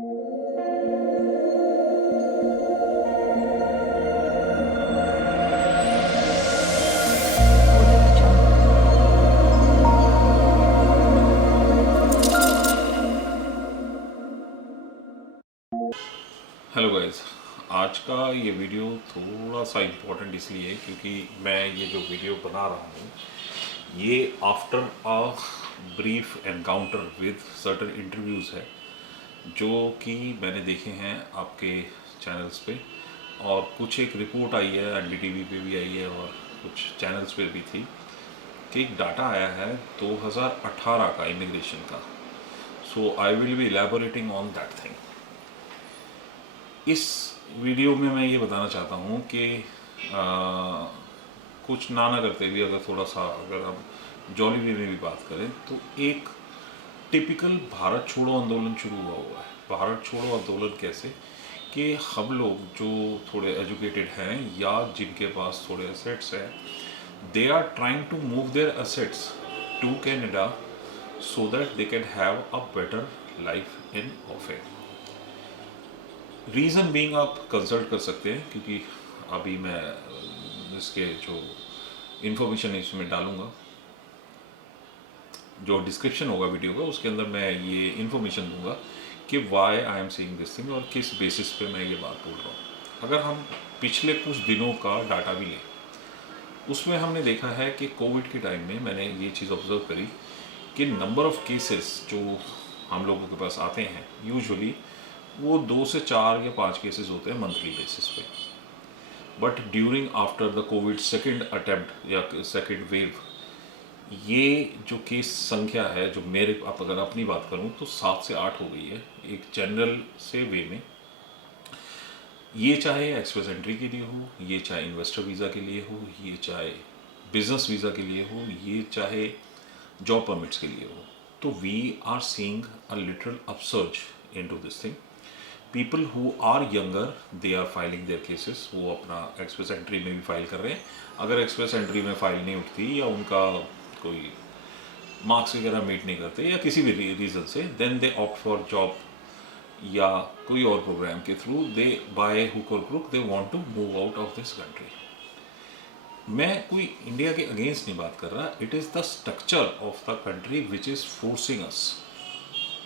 Hello guys, आज का ये वीडियो थोड़ा सा इम्पोर्टेंट इसलिए है क्योंकि मैं ये जो वीडियो बना रहा हूँ ये after a brief encounter with certain interviews है जो कि मैंने देखे हैं आपके चैनल्स पे, और कुछ एक रिपोर्ट आई है एनडीटीवी पे भी आई है और कुछ चैनल्स पे भी थी कि एक डाटा आया है 2018 का इमिग्रेशन का। So I will be elaborating on that thing. इस वीडियो में मैं ये बताना चाहता हूँ कि कुछ ना करते हुए अगर हम जॉली वे में भी बात करें तो एक टिपिकल भारत छोड़ो आंदोलन शुरू हुआ है। भारत छोड़ो आंदोलन कैसे कि हम लोग जो थोड़े एजुकेटेड हैं या जिनके पास थोड़े एसेट्स हैं, they are trying to move their assets to Canada so that they can have a better life in ऑफे। रीज़न बीइंग आप कंसल्ट कर सकते हैं क्योंकि अभी मैं इसके जो इन्फॉर्मेशन इसमें डालूंगा, जो डिस्क्रिप्शन होगा वीडियो का उसके अंदर मैं ये इन्फॉर्मेशन दूंगा कि why I am seeing this thing और किस बेसिस पे मैं ये बात बोल रहा हूँ। अगर हम पिछले कुछ दिनों का डाटा भी लें उसमें हमने देखा है कि कोविड के टाइम में मैंने ये चीज़ ऑब्जर्व करी कि नंबर ऑफ़ केसेस जो हम लोगों के पास आते हैं यूजुअली वो 2 से 4 या 5 केसेस होते हैं मंथली बेसिस पे। But during after the Covid second attempt या सेकंड वेव, ये जो केस संख्या है जो मेरे आप अगर अपनी बात करूं तो 7 से 8 हो गई है एक जनरल से वे में। ये चाहे एक्सप्रेस एंट्री के लिए हो, ये चाहे इन्वेस्टर वीज़ा के लिए हो, ये चाहे बिजनेस वीज़ा के लिए हो, ये चाहे जॉब परमिट्स के लिए हो, तो we are seeing a literal upsurge into this thing. People who are younger they are filing their cases, वो अपना एक्सप्रेस एंट्री में भी फाइल कर रहे हैं। अगर एक्सप्रेस एंट्री में फाइल नहीं उठती या उनका कोई मार्क्स वगैरह मीट नहीं करते या किसी भी रीज़न से, then they opt for job या कोई और प्रोग्राम के through they by hook or crook they want to move out of this country. मैं कोई इंडिया के अगेंस्ट नहीं बात कर रहा, it is the structure of the country which is forcing us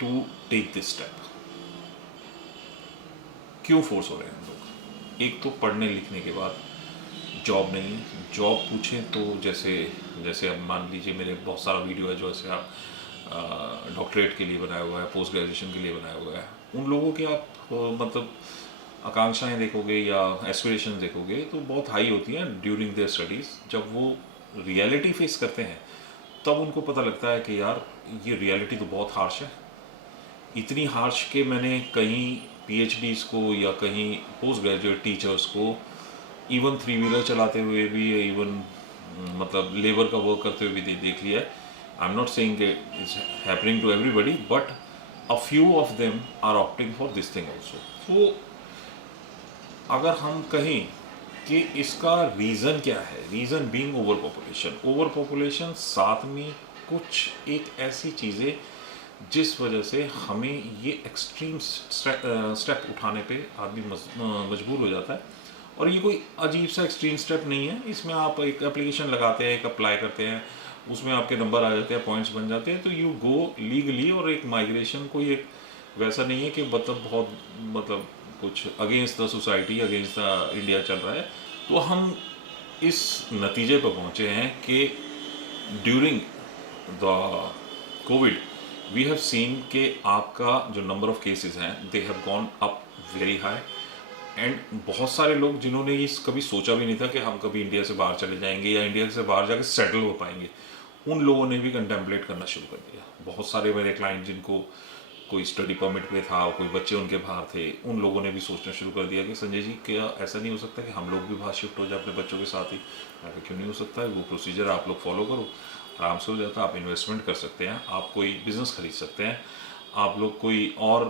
to take this step. क्यों force हो रहे हैं हम लोग? एक तो पढ़ने लिखने के बाद जॉब नहीं, जॉब पूछें तो जैसे जैसे अब मान लीजिए मेरे बहुत सारा वीडियो है जो ऐसे आप डॉक्टरेट के लिए बनाया हुआ है, पोस्ट ग्रेजुएशन के लिए बनाया हुआ है, उन लोगों के आप मतलब आकांक्षाएं देखोगे या एस्पिरेशन देखोगे तो बहुत हाई होती हैं ड्यूरिंग देयर स्टडीज़। जब वो रियलिटी फेस करते हैं तब उनको पता लगता है कि यार ये रियलिटी तो बहुत हार्श है। इतनी हार्श के मैंने कहीं पीएचडीज़ को या कहीं पोस्ट ग्रेजुएट टीचर्स को इवन 3 व्हीलर चलाते हुए भी, इवन मतलब लेबर का वर्क करते हुए भी देख लिया है। I am not saying it's happening to everybody but a few of them are opting for this thing also. तो अगर हम कहें कि इसका रीज़न क्या है, reason being over population. Over population साथ में कुछ एक ऐसी चीज़ें जिस वजह से हमें ये एक्सट्रीम स्टेप उठाने पे आदमी मजबूर हो जाता है। और ये कोई अजीब सा एक्सट्रीम स्टेप नहीं है, इसमें आप एक एप्लीकेशन लगाते हैं, एक अप्लाई करते हैं, उसमें आपके नंबर आ जाते हैं, पॉइंट्स बन जाते हैं, तो यू गो लीगली। और एक माइग्रेशन कोई एक वैसा नहीं है कि मतलब कुछ against the society, against the India चल रहा है। तो हम इस नतीजे पर पहुँचे हैं कि during the covid we have seen कि आपका जो नंबर ऑफ केसेस हैं they have gone up very high. And बहुत सारे लोग जिन्होंने ये कभी सोचा भी नहीं था कि हम कभी इंडिया से बाहर चले जाएंगे या इंडिया से बाहर जाकर सेटल हो पाएंगे, उन लोगों ने भी कंटेम्पलेट करना शुरू कर दिया। बहुत सारे मेरे क्लाइंट जिनको कोई स्टडी परमिट पे था, कोई बच्चे उनके बाहर थे, उन लोगों ने भी सोचना शुरू कर दिया कि संजय जी क्या ऐसा नहीं हो सकता कि हम लोग भी बाहर शिफ्ट हो जाए अपने बच्चों के साथ ही? क्यों नहीं हो सकता है, वो प्रोसीजर आप लोग फॉलो करो, आराम से हो जाता है। आप इन्वेस्टमेंट कर सकते हैं, आप कोई बिजनेस खरीद सकते हैं, आप लोग कोई और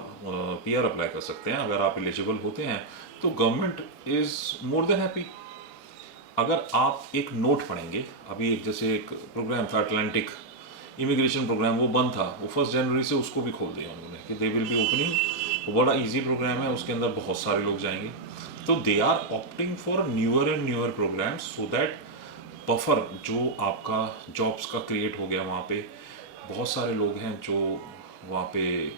पीआर अप्लाई कर सकते हैं। अगर आप एलिजिबल होते हैं तो government is more than happy. अगर आप एक नोट पढ़ेंगे, अभी एक जैसे एक प्रोग्राम था अटलांटिक इमिग्रेशन प्रोग्राम, वो बंद था, वो 1 जनवरी से उसको भी खोल दिया उन्होंने कि दे विल बी ओपनिंग वो बड़ा इजी प्रोग्राम है, उसके अंदर बहुत सारे लोग जाएंगे। तो they are opting for newer and newer programmes so that buffer जो आपका जॉब्स का क्रिएट हो गया वहाँ पे, बहुत सारे लोग हैं जो वहाँ पे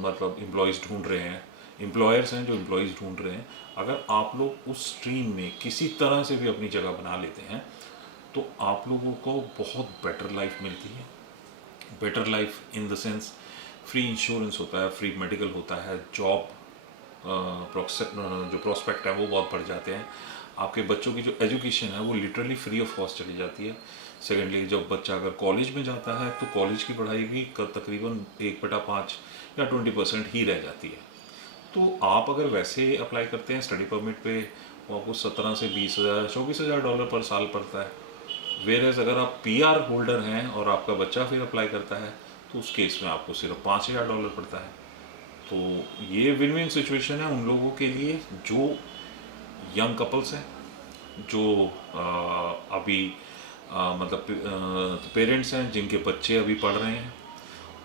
मतलब एम्प्लॉयज़ ढूंढ रहे हैं, एम्प्लॉयर्स हैं जो एम्प्लॉयज़ ढूंढ रहे हैं। अगर आप लोग उस स्ट्रीम में किसी तरह से भी अपनी जगह बना लेते हैं तो आप लोगों को बहुत बेटर लाइफ मिलती है। Better life in the sense free insurance होता है, फ्री मेडिकल होता है, जॉब जो प्रोस्पेक्ट है वो बहुत बढ़ जाते हैं। आपके बच्चों की जो एजुकेशन है वो लिटरली फ्री ऑफ कॉस्ट चली जाती है। सेकेंडली, जब बच्चा अगर कॉलेज में जाता है तो कॉलेज की पढ़ाई भी तकरीबन 1/5 या 20% ही रह जाती है। तो आप अगर वैसे अप्लाई करते हैं स्टडी परमिट पे, वो आपको 17 से 20,000 $24,000 पर साल पड़ता है। वेरेज अगर आप पीआर होल्डर हैं और आपका बच्चा फिर अप्लाई करता है तो उस केस में आपको सिर्फ $5,000 पड़ता है। तो ये विन विन सिचुएशन है उन लोगों के लिए जो यंग कपल्स हैं, जो अभी मतलब पेरेंट्स हैं जिनके बच्चे अभी पढ़ रहे हैं,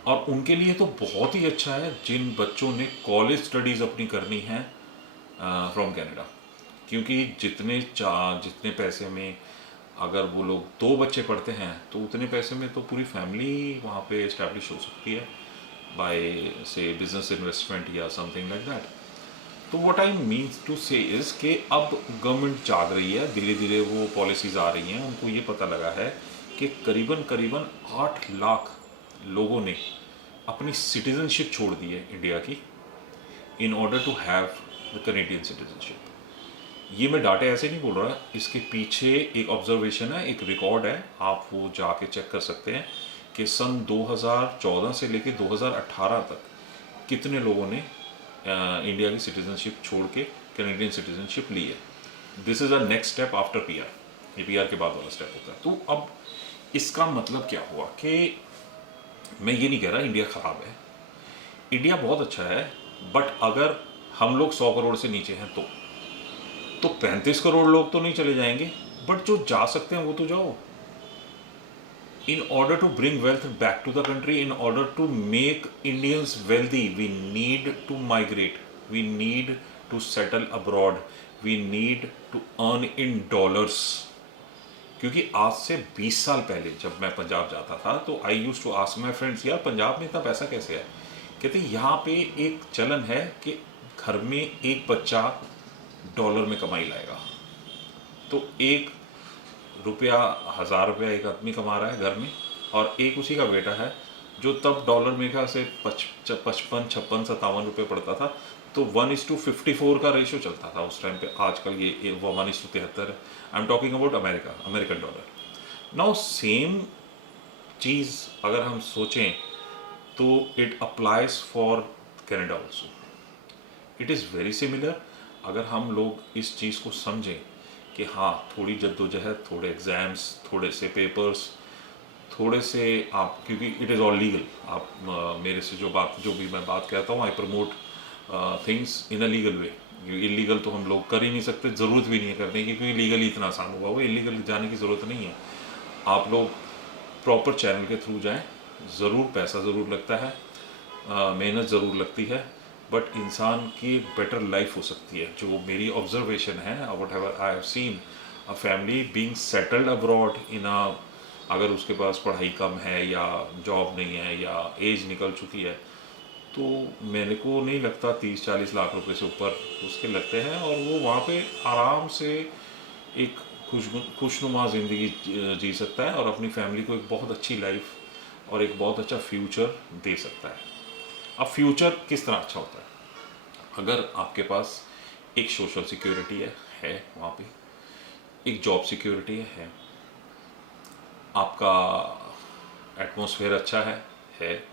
और उनके लिए तो बहुत ही अच्छा है जिन बच्चों ने कॉलेज स्टडीज़ अपनी करनी है फ्रॉम कनाडा। क्योंकि जितने पैसे में अगर वो लोग 2 बच्चे पढ़ते हैं तो उतने पैसे में तो पूरी फैमिली वहाँ पे इस्टेब्लिश हो सकती है बाय से बिजनेस इन्वेस्टमेंट या समथिंग लाइक दैट। तो व्हाट आई मीन्स टू से इज़ कि अब गवर्नमेंट जाग रही है, धीरे धीरे वो पॉलिसीज़ आ रही हैं, उनको ये पता लगा है कि करीबन करीबन 8 लाख लोगों ने अपनी सिटीज़नशिप छोड़ दी है इंडिया की in order to have the Canadian citizenship. ये मैं डाटा ऐसे नहीं बोल रहा, इसके पीछे एक ऑब्जर्वेशन है, एक रिकॉर्ड है, आप वो जाके चेक कर सकते हैं कि सन 2014 से लेकर 2018 तक कितने लोगों ने इंडिया की सिटीजनशिप छोड़ के कैनेडियन सिटीजनशिप ली है। This is a next step after PR, ये पीआर के बाद वाला स्टेप होता है। तो अब इसका मतलब क्या हुआ कि मैं ये नहीं कह रहा इंडिया ख़राब है, इंडिया बहुत अच्छा है, बट अगर हम लोग 100 करोड़ से नीचे हैं तो 35 करोड़ लोग तो नहीं चले जाएंगे, बट जो जा सकते हैं वो तो जाओ। In order to bring wealth back to the country, in order to make Indians wealthy, we need to migrate, we need to settle abroad, we need to earn in dollars। क्योंकि आज से 20 साल पहले जब मैं पंजाब जाता था तो I used to ask my friends, यार पंजाब में इतना पैसा कैसे है? कहते यहाँ पे एक चलन है कि घर में एक बच्चा डॉलर में कमाई लाएगा, तो 1,000 रुपया एक आदमी कमा रहा है घर में, और एक उसी का बेटा है जो तब डॉलर में का से 55, 56, 57 रुपये पड़ता था, तो 1:54 का रेशो चलता था उस टाइम पे। आजकल ये 1:73 है। I am talking about America, American dollar. Now same चीज़ अगर हम सोचें तो it applies for Canada also, it is very similar. अगर हम लोग इस चीज़ को समझें कि हाँ, थोड़ी जद्दोजहद, थोड़े एग्ज़ाम्स, थोड़े से पेपर्स, थोड़े से आप, क्योंकि इट इज़ ऑल लीगल। आप मेरे से जो भी मैं बात कहता हूँ, आई promote things in a legal way. Illegal तो हम लोग कर ही नहीं सकते, ज़रूरत भी नहीं है करने की, क्योंकि लीगल ही इतना आसान हुआ हुआ, इलीगल जाने की ज़रूरत नहीं है। आप लोग प्रॉपर चैनल के थ्रू जाएं, ज़रूर पैसा ज़रूर लगता है, मेहनत ज़रूर लगती है, बट इंसान की एक बेटर लाइफ हो सकती है। जो मेरी ऑब्जर्वेशन है, whatever I have seen a family being settled abroad in a, अगर उसके पास पढ़ाई कम है या जॉब नहीं है या एज निकल चुकी है, तो मेरे को नहीं लगता 30-40 लाख रुपए से ऊपर उसके लगते हैं, और वो वहाँ पे आराम से एक खुशनुमा ज़िंदगी जी सकता है और अपनी फैमिली को एक बहुत अच्छी लाइफ और एक बहुत अच्छा फ्यूचर दे सकता है। अब फ्यूचर किस तरह अच्छा होता है? अगर आपके पास एक सोशल सिक्योरिटी है वहाँ पे, एक जॉब सिक्योरिटी है, आपका एटमॉस्फेयर अच्छा है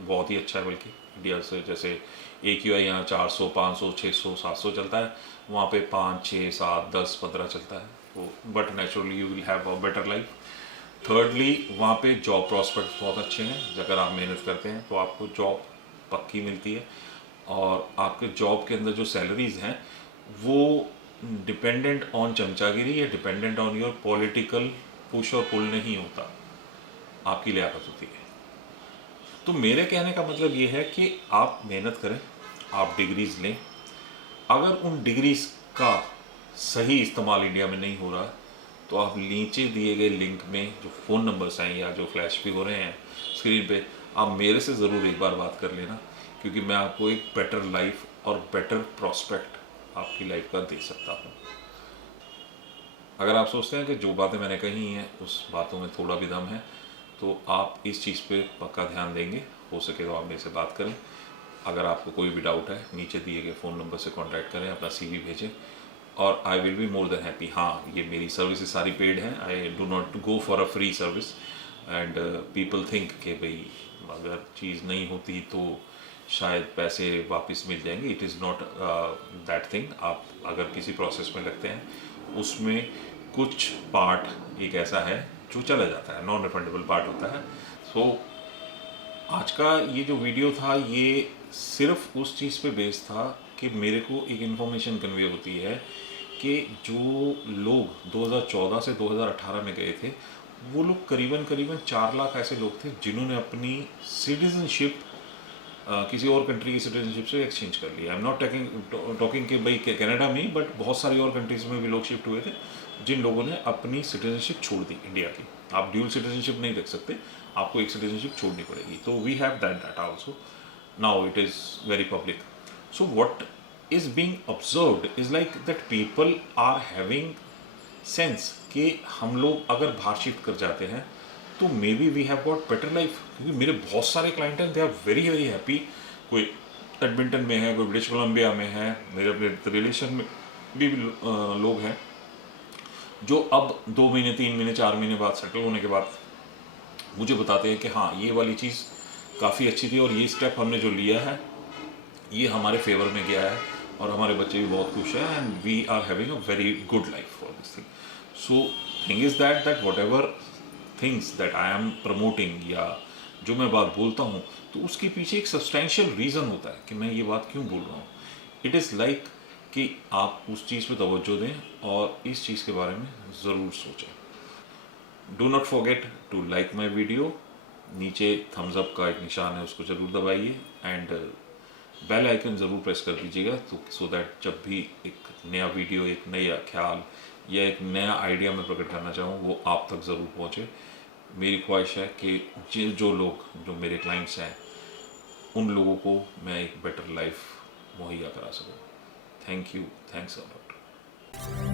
बहुत ही अच्छा है, बल्कि इंडिया से जैसे AQI यहाँ 400, 500, 600, 700 चलता है, वहाँ पे 5, 6, 7, 10, 15 चलता है। तो but naturally you will have a better life. Thirdly, वहाँ पे जॉब प्रॉस्पेक्ट्स बहुत अच्छे हैं, अगर आप मेहनत करते हैं तो आपको जॉब पक्की मिलती है, और आपके जॉब के अंदर जो सैलरीज हैं वो डिपेंडेंट ऑन चमचागिरी या dependent on your political push और पुल नहीं होता, आपकी लियाकत होती है। तो मेरे कहने का मतलब ये है कि आप मेहनत करें, आप डिग्रीज़ लें, अगर उन डिग्रीज़ का सही इस्तेमाल इंडिया में नहीं हो रहा तो आप नीचे दिए गए लिंक में जो फ़ोन नंबर्स हैं या जो फ्लैश भी हो रहे हैं स्क्रीन पे, आप मेरे से ज़रूर एक बार बात कर लेना, क्योंकि मैं आपको एक बेटर लाइफ और बेटर प्रॉस्पेक्ट आपकी लाइफ का दे सकता हूँ। अगर आप सोचते हैं कि जो बातें मैंने कही हैं उस बातों में थोड़ा भी दम है, तो आप इस चीज़ पे पक्का ध्यान देंगे। हो सके तो आप मेरे से बात करें। अगर आपको कोई भी डाउट है, नीचे दिए गए फ़ोन नंबर से कांटेक्ट करें, अपना CV भेजें और आई will be more than happy. हाँ, ये मेरी सर्विसेज सारी पेड हैं। I do not go for a free service and people think कि भाई अगर चीज़ नहीं होती तो शायद पैसे वापस मिल जाएंगे। It is not that thing. आप अगर किसी प्रोसेस में लगते हैं, उसमें कुछ पार्ट एक ऐसा है जो चला जाता है, नॉन रिफंडेबल पार्ट होता है। सो आज का ये जो वीडियो था ये सिर्फ उस चीज़ पे बेस्ड था कि मेरे को एक इन्फॉर्मेशन कन्वे होती है कि जो लोग 2014 से 2018 में गए थे, वो लोग करीबन करीबन 4 लाख ऐसे लोग थे जिन्होंने अपनी सिटीजनशिप किसी और कंट्री की सिटीजनशिप से एक्सचेंज कर लिया। आई एम नॉट टॉकिंग कि भाई कनाडा में ही, बट बहुत सारी और कंट्रीज में भी लोग शिफ्ट हुए थे जिन लोगों ने अपनी सिटीजनशिप छोड़ दी इंडिया की। आप ड्यूल सिटीजनशिप नहीं रख सकते, आपको एक सिटीजनशिप छोड़नी पड़ेगी। तो we have that data also, now it is very public. So what is being observed is like that people are having sense कि हम लोग अगर बाहर शिफ्ट कर जाते हैं तो maybe we have got better life. क्योंकि मेरे बहुत सारे क्लाइंट हैं, they are very very happy. कोई एडमिंटन में है, कोई ब्रिटिश कोलंबिया में है, मेरे अपने रिलेशन में भी लोग हैं जो अब 2 महीने 3 महीने 4 महीने बाद सेटल होने के बाद मुझे बताते हैं कि हाँ, ये वाली चीज़ काफ़ी अच्छी थी और ये स्टेप हमने जो लिया है ये हमारे फेवर में गया है और हमारे बच्चे भी बहुत खुश हैं and we are having a very good life for this thing. So thing is that whatever things that I am promoting या जो मैं बात बोलता हूँ, तो उसके पीछे एक सब्सटैंशियल रीज़न होता है कि मैं ये बात क्यों बोल रहा हूँ। इट इज़ लाइक कि आप उस चीज़ पे तवज्जो दें और इस चीज़ के बारे में ज़रूर सोचें। Do not forget to like my video. नीचे थम्स अप का एक निशान है, उसको ज़रूर दबाइए एंड बेल आइकन ज़रूर प्रेस कर दीजिएगा, तो सो दैट जब भी एक नया वीडियो, एक नया ख्याल या एक नया आइडिया मैं प्रकट करना चाहूँ वो आप तक ज़रूर पहुँचे। मेरी ख्वाहिश है कि जो लोग जो मेरे क्लाइंट्स हैं उन लोगों को मैं एक बेटर लाइफ मुहैया करा सकूँ। Thank you, thanks a lot.